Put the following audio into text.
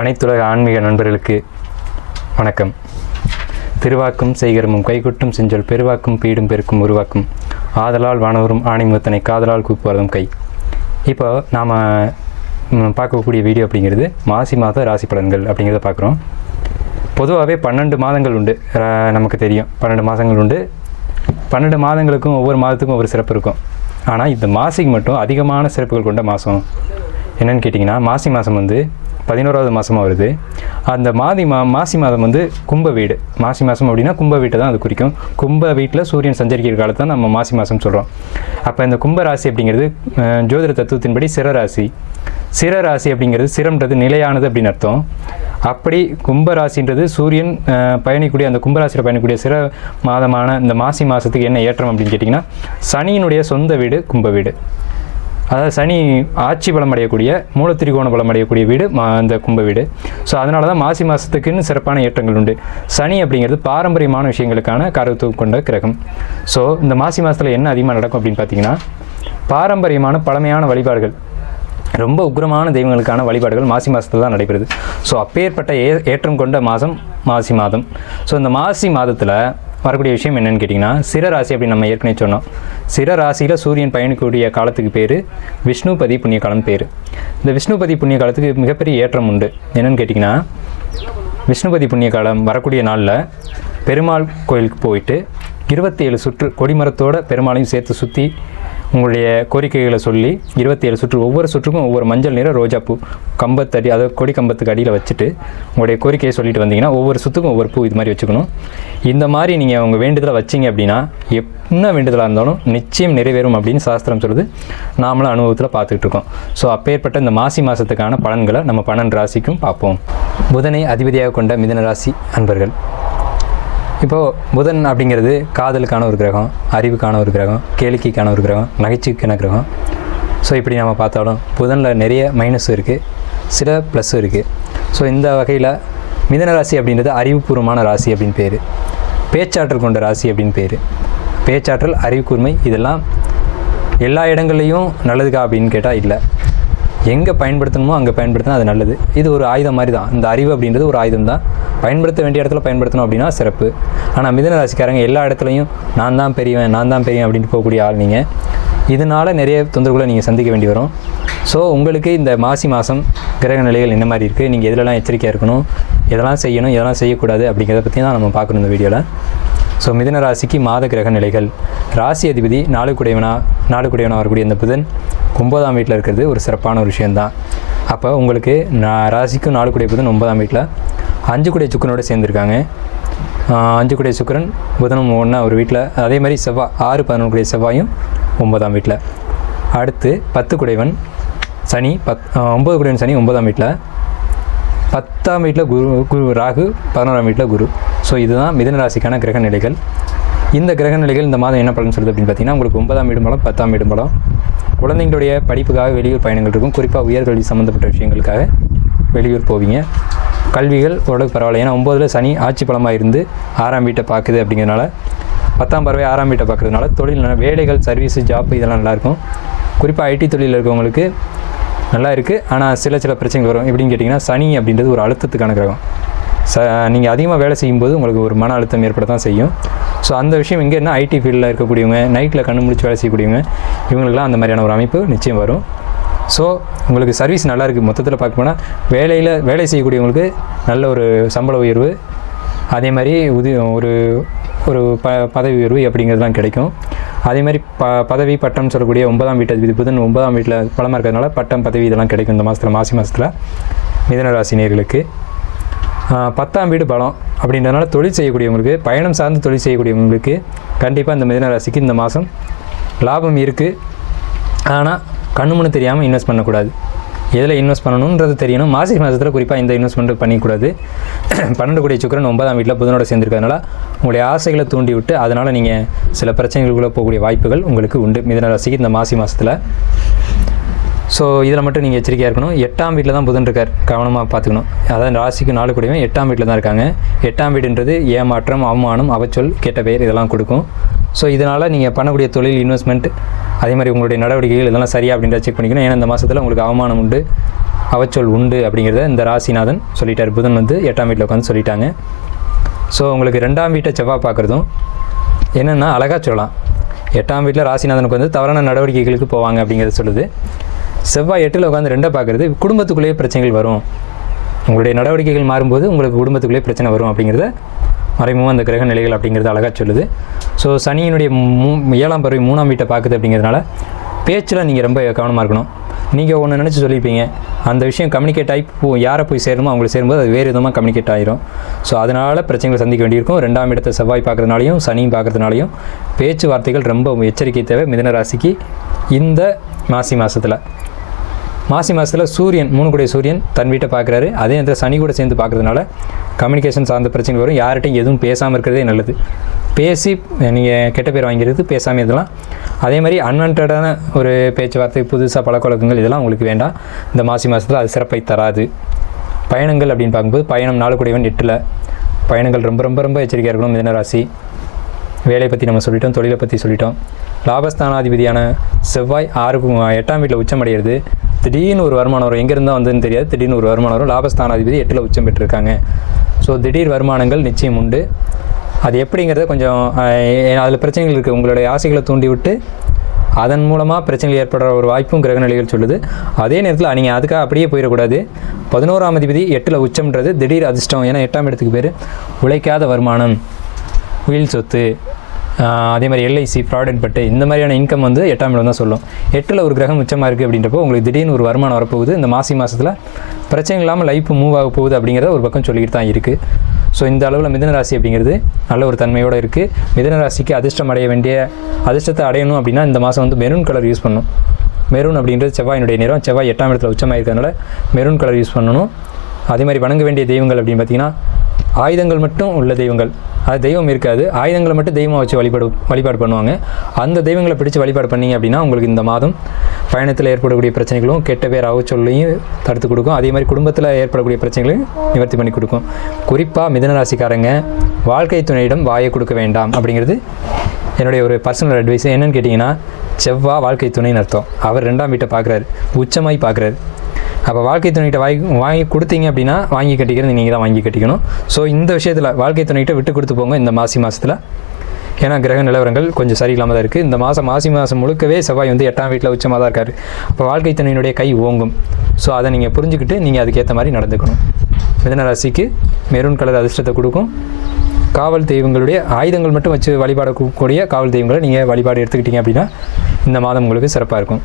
அனைத்துலக ஆன்மீக நண்பர்களுக்கு வணக்கம். திருவாக்கும் செய்கரமும் கைகுட்டும் செஞ்சொல் பெருவாக்கும் பீடும் பெருக்கும் உருவாக்கும் ஆதலால் வானவரும் ஆணிமுகத்தனை காதலால் கூப்புவதும் கை. இப்போ நாம் பார்க்கக்கூடிய வீடியோ அப்படிங்கிறது மாசி மாத ராசி பலன்கள் அப்படிங்கிறத பார்க்குறோம். பொதுவாகவே 12 மாதங்கள் உண்டு, நமக்கு தெரியும் 12 மாதங்கள் உண்டு. 12 மாதங்களுக்கும் ஒவ்வொரு மாதத்துக்கும் ஒவ்வொரு சிறப்பு இருக்கும். ஆனால் இந்த மாசிக்கு மட்டும் அதிகமான சிறப்புகள் கொண்ட மாதம் என்னென்னு கேட்டிங்கன்னா, மாசி மாதம் வந்து 11வது மாதமாக வருது. அந்த மாசி மாதம் வந்து கும்ப வீடு. மாசி மாதம் அப்படின்னா கும்ப வீட்டை தான் அது குறிக்கும். கும்ப வீட்டில் சூரியன் சஞ்சரிக்கிற காலத்தை தான் நம்ம மாசி மாதம் சொல்கிறோம். அப்போ இந்த கும்ப ராசி அப்படிங்கிறது ஜோதிட தத்துவத்தின்படி சிரராசி. சிரராசி அப்படிங்கிறது சிரம்ன்றது நிலையானது அப்படின்னு அர்த்தம். அப்படி கும்பராசின்றது சூரியன் பயணிக்கூடிய அந்த கும்பராசியில் பயணிக்கூடிய சிற மாதமான இந்த மாசி மாதத்துக்கு என்ன ஏற்றம் அப்படின்னு கேட்டிங்கன்னா, சனியினுடைய சொந்த வீடு கும்ப வீடு. அதாவது சனி ஆட்சி பலம் அடையக்கூடிய மூலத்திரிகோண பலம் அடையக்கூடிய வீடு அந்த கும்ப வீடு. ஸோ அதனால தான் மாசி மாதத்துக்குன்னு சிறப்பான ஏற்றங்கள் உண்டு. சனி அப்படிங்கிறது பாரம்பரியமான விஷயங்களுக்கான காரகத்துவம் கொண்ட கிரகம். ஸோ இந்த மாசி மாதத்தில் என்ன அதிகமாக நடக்கும் அப்படின்னு பார்த்தீங்கன்னா, பாரம்பரியமான பழமையான வழிபாடுகள், ரொம்ப உக்ரமான தெய்வங்களுக்கான வழிபாடுகள் மாசி மாதத்தில் தான் நடைபெறுது. ஸோ அப்பேற்பட்ட ஏற்றம் கொண்ட மாதம் மாசி மாதம். ஸோ இந்த மாசி மாதத்தில் வரக்கூடிய விஷயம் என்னென்னு கேட்டிங்கன்னா, சிரராசி அப்படின்னு நம்ம ஏற்கனவே சொன்னோம். சிரராசியில் சூரியன் பயணிக்கக்கூடிய காலத்துக்கு பேர் விஷ்ணுபதி புண்ணிய காலம் பேர். இந்த விஷ்ணுபதி புண்ணிய காலத்துக்கு மிகப்பெரிய ஏற்றம் உண்டு. என்னென்னு கேட்டிங்கன்னா, விஷ்ணுபதி புண்ணிய காலம் வரக்கூடிய நாளில் பெருமாள் கோயிலுக்கு போயிட்டு 27 சுற்று கொடிமரத்தோட பெருமாளையும் சேர்த்து சுற்றி உங்களுடைய கோரிக்கைகளை சொல்லி 27 சுற்று, ஒவ்வொரு சுற்றுக்கும் ஒவ்வொரு மஞ்சள் நிற ரோஜாப்பூ கம்பத்தடி, அதாவது கொடி கம்பத்துக்கு அடியில் வச்சுட்டு உங்களுடைய கோரிக்கையை சொல்லிட்டு வந்தீங்கன்னா, ஒவ்வொரு சுற்றுக்கும் ஒவ்வொரு பூ இது மாதிரி வச்சுக்கணும். இந்த மாதிரி நீங்கள் உங்கள் வேண்டுதலை வச்சிங்க அப்படின்னா, என்ன வேண்டுதலாக இருந்தாலும் நிச்சயம் நிறைவேறும் அப்படின்னு சாஸ்திரம் சொல்லுது. நாமளும் அனுபவத்தில் பார்த்துக்கிட்டு இருக்கோம். ஸோ அப்பேற்பட்ட இந்த மாசி மாதத்துக்கான பலன்களை நம்ம 12 ராசிக்கும் பார்ப்போம். புதனை அதிபதியாக கொண்ட மிதுன ராசி அன்பர்கள். இப்போது புதன் அப்படிங்கிறது காதலுக்கான ஒரு கிரகம், அறிவுக்கான ஒரு கிரகம், கேளிக்கைக்கான ஒரு கிரகம், நகைச்சுவைக்கான கிரகம். ஸோ இப்படி நம்ம பார்த்தாலும் புதனில் நிறைய மைனஸும் இருக்குது, சில ப்ளஸ்ஸும் இருக்குது. ஸோ இந்த வகையில் மிதுன ராசி அப்படின்றது அறிவுபூர்வமான ராசி அப்படின்னு பேர். பேச்சாற்றல் கொண்ட ராசி அப்படின்னு பேர். பேச்சாற்றல், அறிவுக்கூர்மை இதெல்லாம் எல்லா இடங்கள்லையும் நல்லதுக்கா அப்படின்னு கேட்டால் இல்லை. எங்கே பயன்படுத்தணுமோ அங்கே பயன்படுத்தினா அது நல்லது. இது ஒரு ஆயுதம் மாதிரி தான். இந்த அறிவு அப்படின்றது ஒரு ஆயுதம் தான். பயன்படுத்த வேண்டிய இடத்துல பயன்படுத்தணும் அப்படின்னா சிறப்பு. ஆனால் மிதுன ராசிக்காரங்க எல்லா இடத்துலையும் நான் தான் பெரியவன் அப்படின்ட்டு போகக்கூடிய ஆள் நீங்கள். இதனால் நிறைய தொந்தரவுகளை நீங்கள் சந்திக்க வேண்டி வரும். ஸோ உங்களுக்கு இந்த மாசி மாதம் கிரக நிலைகள் என்ன மாதிரி இருக்குது, நீங்கள் எதிலெல்லாம் எச்சரிக்கையாக இருக்கணும், எதெல்லாம் செய்யணும், எதெல்லாம் செய்யக்கூடாது அப்படிங்கிறத பற்றி தான் நம்ம பார்க்கணும் இந்த வீடியோவில். ஸோ மிதுன ராசிக்கு மாத கிரக நிலைகள். ராசி அதிபதி நாலுக்குடையவனாக வரக்கூடிய இந்த புதன் 9ஆம் வீட்டில் இருக்கிறது ஒரு சிறப்பான ஒரு விஷயந்தான். அப்போ உங்களுக்கு ராசிக்கும் 4 புதன் 9ஆம் வீட்டில் 5 குடை சுக்கரனோடு சேர்ந்துருக்காங்க. 5 குடை சுக்கரன் புதனும் ஒன்றா ஒரு வீட்டில். அதே மாதிரி செவ்வாய் 6-11 குடை செவ்வாயும் 9ஆம் வீட்டில். அடுத்து 10 குடைவன் சனி 9 குடைவன் சனி 9ஆம் வீட்டில். 10ஆம் வீட்டில் குரு ராகு, 11ஆம் வீட்டில் குரு. ஸோ இதுதான் மிதுன ராசிக்கான கிரக நிலைகள். இந்த கிரக நிலைகள் இந்த மாதம் என்ன பலன் சொல்லுது அப்படின்னு பார்த்தீங்கன்னா, உங்களுக்கு 9ஆம் வீடு பலம், 10ஆம் வீடு பலம். குழந்தைங்களுடைய படிப்புக்காக வெளியூர் பயணங்கள் இருக்கும். குறிப்பாக உயர்கல்வி சம்மந்தப்பட்ட விஷயங்களுக்காக வெளியூர் போவீங்க. கல்விகள் ஓரளவுக்கு பரவாயில்ல. ஏன்னா 9ல் சனி ஆட்சி பலமாக இருந்து 6ஆம் வீட்டை பார்க்குது அப்படிங்கிறதுனால, 10ஆம் பறவை 6ஆம் வீட்டை பார்க்குறதுனால தொழில் வேலைகள், சர்வீஸு, ஜாப்பு இதெல்லாம் நல்லாயிருக்கும். குறிப்பாக ஐடி தொழிலில் இருக்கவங்களுக்கு நல்லா இருக்குது. ஆனால் சில பிரச்சனைகள் வரும். எப்படின்னு கேட்டிங்கன்னா, சனி அப்படின்றது ஒரு அழுத்தத்துக்கான கிரகம். நீங்கள் அதிகமாக வேலை செய்யும்போது உங்களுக்கு ஒரு மன அழுத்தம் ஏற்பட தான் செய்யும். ஸோ அந்த விஷயம் இங்கே என்ன, ஐடி ஃபீல்டில் இருக்கக்கூடியவங்க, நைட்டில் கண்ணு முடிச்சு வேலை செய்யக்கூடியவங்க, இவங்களுக்குலாம் அந்த மாதிரியான ஒரு அமைப்பு நிச்சயம் வரும். ஸோ உங்களுக்கு சர்வீஸ் நல்லா இருக்குது. மொத்தத்தில் பார்க்க போனால் வேலை செய்யக்கூடியவங்களுக்கு நல்ல ஒரு சம்பள உயர்வு, அதே மாதிரி ஒரு பதவி உயர்வு அப்படிங்கிறதுலாம் கிடைக்கும். அதே மாதிரி பதவி பட்டம் சொல்லக்கூடிய 9ஆம் வீட்டு அதிபதி புதன் 9ஆம் வீட்டில் பலமாக இருக்கிறதுனால பட்டம், பதவி இதெல்லாம் கிடைக்கும் இந்த மாதத்தில், மாசி மாதத்தில் மிதுன ராசி நேயர்களுக்கு. 10ஆம் வீடு பலம் அப்படின்றதுனால தொழில் செய்யக்கூடியவங்களுக்கு, பயணம் சார்ந்து தொழில் செய்யக்கூடியவங்களுக்கு கண்டிப்பாக இந்த மிதுன ராசிக்கு இந்த மாதம் லாபம் இருக்குது. ஆனால் கண்ணுமுன்னு தெரியாமல் இன்வெஸ்ட் பண்ணக்கூடாது. எதில் இன்வெஸ்ட் பண்ணணுன்றது தெரியணும். மாசி மாதத்தில் குறிப்பாக இந்த இன்வெஸ்ட்மெண்ட் பண்ணிக்கூடாது. 12 குடை சுக்கரன் 9ஆம் வீட்டில் புதனோட சேர்ந்துருக்கிறதுனால உங்களுடைய ஆசைகளை தூண்டி விட்டு அதனால் நீங்கள் சில பிரச்சனைகளுக்குள்ளே போகக்கூடிய வாய்ப்புகள் உங்களுக்கு உண்டு மிதுன ராசிக்கு இந்த மாசி மாதத்தில். ஸோ இதில் மட்டும் நீங்கள் எச்சரிக்கையாக இருக்கணும். 8ஆம் வீட்டில் தான் புதன் இருக்கார், கவனமாக பார்த்துக்கணும். அதாவது ராசிக்கு 4 குடையும் 8ஆம் வீட்டில் தான் இருக்காங்க. 8ஆம் வீடுன்றது ஏமாற்றம், அவமானம், அவச்சொல், கெட்ட பெயர் இதெல்லாம் கொடுக்கும். ஸோ இதனால் நீங்கள் பண்ணக்கூடிய தொழில், இன்வெஸ்ட்மெண்ட், அதே மாதிரி உங்களுடைய நடவடிக்கைகள் இதெல்லாம் சரியா அப்படின்றத செக் பண்ணிக்கணும். ஏன்னா இந்த மாதத்தில் உங்களுக்கு அவமானம் உண்டு, அவச்சொல் உண்டு அப்படிங்கிறத இந்த ராசிநாதன் சொல்லிட்டார். புதன் வந்து 8ஆம் வீட்டில் உட்காந்து சொல்லிட்டாங்க. ஸோ உங்களுக்கு 2ஆம் வீட்டை செவ்வாய் பார்க்குறதும் என்னென்னா அழகாக சொல்லலாம். 8ஆம் வீட்டில் ராசிநாதனுக்கு வந்து தவறான நடவடிக்கைகளுக்கு போவாங்க அப்படிங்கிறத சொல்லுது. செவ்வாய் 8ல் உட்காந்து 2 பார்க்குறது குடும்பத்துக்குள்ளேயே பிரச்சனைகள் வரும், உங்களுடைய நடவடிக்கைகள் மாறும்போது உங்களுக்கு குடும்பத்துக்குள்ளேயே பிரச்சனை வரும் அப்படிங்கிறத மறைமுகம் அந்த கிரக நிலைகள் அப்படிங்கிறது அழகாக சொல்லுது. ஸோ சனியினுடைய 7ஆம் பார்வை 3ஆம் வீட்டை பார்க்குது அப்படிங்கிறதுனால பேச்சில் நீங்கள் ரொம்ப கவனமாக இருக்கணும். நீங்கள் ஒன்று நினச்சி சொல்லியிருப்பீங்க, அந்த விஷயம் கம்யூனிகேட் ஆகி யாரை போய் சேருமோ அவங்களை சேரும்போது அது வேறு விதமாக கம்யூனிகேட் ஆகிரும். ஸோ அதனால் பிரச்சனைகளை சந்திக்க வேண்டியிருக்கும். 2ஆம் இடத்தை செவ்வாய் பார்க்குறதுனாலையும் சனியும் பார்க்குறதுனாலையும் பேச்சுவார்த்தைகள் ரொம்ப எச்சரிக்கை தேவை மிதுன ராசிக்கு. இந்த மாசி மாதத்தில் சூரியன் 3 கூடிய சூரியன் தன் வீட்டை பார்க்குறாரு. அதே நேரத்தில் சனி கூட சேர்ந்து பார்க்குறதுனால கம்யூனிகேஷன் சார்ந்த பிரச்சனை வரும். யார்கிட்டையும் எதுவும் பேசாமல் இருக்கிறதே நல்லது. பேசி நீங்கள் கெட்ட பேர் வாங்கிறது பேசாமல் இதெல்லாம். அதே மாதிரி அன்வான்டான ஒரு பேச்சுவார்த்தை, புதுசாக பழக்கவழக்கங்கள் இதெல்லாம் உங்களுக்கு வேண்டாம். இந்த மாதத்தில் அது சிறப்பை தராது. பயணங்கள் அப்படின்னு பார்க்கும்போது பயணம் 4 கூடியவன் 8ல் பயணங்கள் ரொம்ப ரொம்ப ரொம்ப எச்சரிக்கையாக இருக்கணும். மிதுன ராசி வேலையை பற்றி நம்ம சொல்லிட்டோம், தொழிலை பற்றி சொல்லிட்டோம். லாபஸ்தானாதிபதியான செவ்வாய் 8ஆம் வீட்டில் உச்சம் அடைகிறது. திடீர்னு ஒரு வருமானம் வரும், எங்கேருந்தால் வந்ததுன்னு தெரியாது. திடீர்னு ஒரு வருமானம் வரும். லாபஸ்தானாதிபதி 8ல் உச்சம் பெற்றிருக்காங்க. ஸோ திடீர் வருமானங்கள் நிச்சயம் உண்டு. அது எப்படிங்கிறத கொஞ்சம் அதில் பிரச்சனைகள் இருக்குது. உங்களுடைய ஆசைகளை தூண்டி விட்டு அதன் மூலமாக பிரச்சனைகள் ஏற்படுற ஒரு வாய்ப்பும் கிரக நிலைகள் சொல்லுது. அதே நேரத்தில் நீங்கள் அதுக்காக அப்படியே போயிடக்கூடாது. 11ஆம் அதிபதி 8ல் உச்சம்ன்றது திடீர் அதிர்ஷ்டம். ஏன்னா 8ஆம் இடத்துக்கு பேர் உழைக்காத வருமானம், உயில் சொத்து, அதே மாதிரி எல்ஐசி, ப்ராடக்ட் பட்டு, இந்த மாதிரியான இன்கம் வந்து 8ஆம் இடம் தான் சொல்லும். 8ல் ஒரு கிரகம் உச்சமாக இருக்குது அப்படின்றப்போ உங்களுக்கு திடீர்னு ஒரு வருமானம் வரப்போகுது. இந்த மாதத்தில் பிரச்சனை இல்லாமல் லைஃப் மூவ் ஆக போகுது அப்படிங்கிறத ஒரு பக்கம் சொல்லிக்கிட்டு தான் இருக்குது. ஸோ இந்த அளவில் மிதுன ராசி அப்படிங்கிறது நல்ல ஒரு தன்மையோடு இருக்குது. மிதுன ராசிக்கு அதிர்ஷ்டத்தை அடையணும் அப்படின்னா இந்த மாதம் வந்து மெரூன் கலர் யூஸ் பண்ணணும். மெரூன் அப்படின்றது செவ்வாயினுடைய நிறம். செவ்வாய் 8ஆம் இடத்துல உச்சமாக இருக்கிறதுனால மெரூன் கலர் யூஸ் பண்ணணும். அதே மாதிரி வணங்க வேண்டிய தெய்வங்கள் அப்படின்னு பார்த்தீங்கன்னா ஆயுதங்கள் மட்டும் உள்ள தெய்வங்கள், அது தெய்வம் இருக்காது, ஆயுதங்களை மட்டும் தெய்வமாக வச்சு வழிபாடு பண்ணுவாங்க. அந்த தெய்வங்களை பிடிச்சி வழிபாடு பண்ணிங்க அப்படின்னா உங்களுக்கு இந்த மாதம் பயணத்தில் ஏற்படக்கூடிய பிரச்சனைகளும் கெட்ட பேர் அவச்சொல்லையும் தடுத்து கொடுக்கும். அதே மாதிரி குடும்பத்தில் ஏற்படக்கூடிய பிரச்சனைகளையும் நிவர்த்தி பண்ணி கொடுக்கும். குறிப்பாக மிதுன ராசிக்காரங்க வாழ்க்கை துணையிடம் வாயை கொடுக்க வேண்டாம் அப்படிங்கிறது என்னுடைய ஒரு பர்சனல் அட்வைஸ். என்னென்னு கேட்டிங்கன்னா, செவ்வாய் வாழ்க்கை துணைன்னு அர்த்தம். அவர் 2ஆம் வீட்டை பார்க்குறாரு, உச்சமாய் பார்க்குறாரு. அப்போ வாழ்க்கை துணைகிட்ட வாங்கி கொடுத்தீங்க அப்படின்னா வாங்கி கட்டிக்கிறது நீங்கள் தான் வாங்கி கட்டிக்கணும். ஸோ இந்த விஷயத்தில் வாழ்க்கை துணைகிட்ட விட்டு கொடுத்து போங்க இந்த மாதத்தில். ஏன்னா கிரக நிலவரங்கள் கொஞ்சம் சரியில்லாமல் தான் இருக்குது. இந்த மாசி மாதம் முழுக்கவே செவ்வாய் வந்து 8ஆம் வீட்டில் உச்சமாக தான் இருக்கார். அப்போ வாழ்க்கை துணையினுடைய கை ஓங்கும். ஸோ அதை நீங்கள் புரிஞ்சுக்கிட்டு நீங்கள் அதுக்கேற்ற மாதிரி நடந்துக்கணும். மிதுன ராசிக்கு மெரூன் கலர் அதிர்ஷ்டத்தை கொடுக்கும். காவல் தெய்வங்களுடைய ஆயுதங்கள் மட்டும் வச்சு வழிபாடக்கூடிய காவல் தெய்வங்களை நீங்கள் வழிபாடு எடுத்துக்கிட்டீங்க அப்படின்னா இந்த மாதம் உங்களுக்கு சிறப்பாக இருக்கும்.